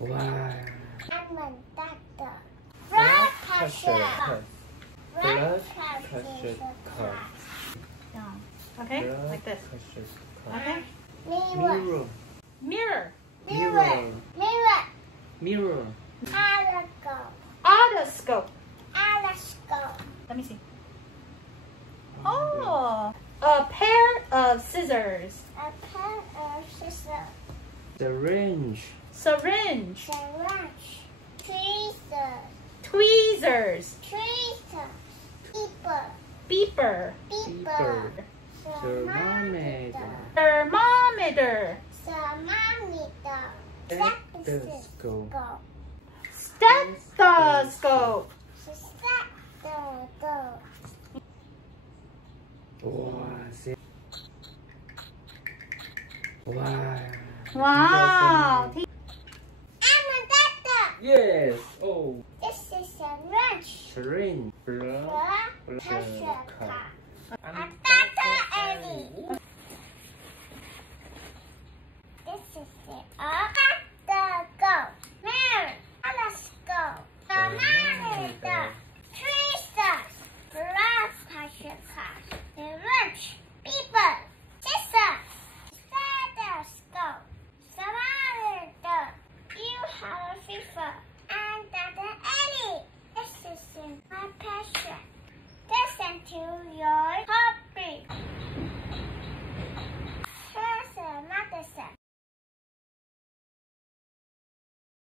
哇！他们大的 blood pressure Down. Okay, like this. Okay. mirror Mirror. Mirror. Otoscope. Telescope. Let me see. Oh, a pair of scissors. A pair of scissors. Syringe. Syringe. Syringe. Tweezers. Tweezers. Beeper. Beeper. Thermometer. Thermometer. Stethoscope. Stethoscope. Wow. Yes. Oh. This is a wrench. Syringe. Pressure Blood cup. cup. A Dr. Ellie.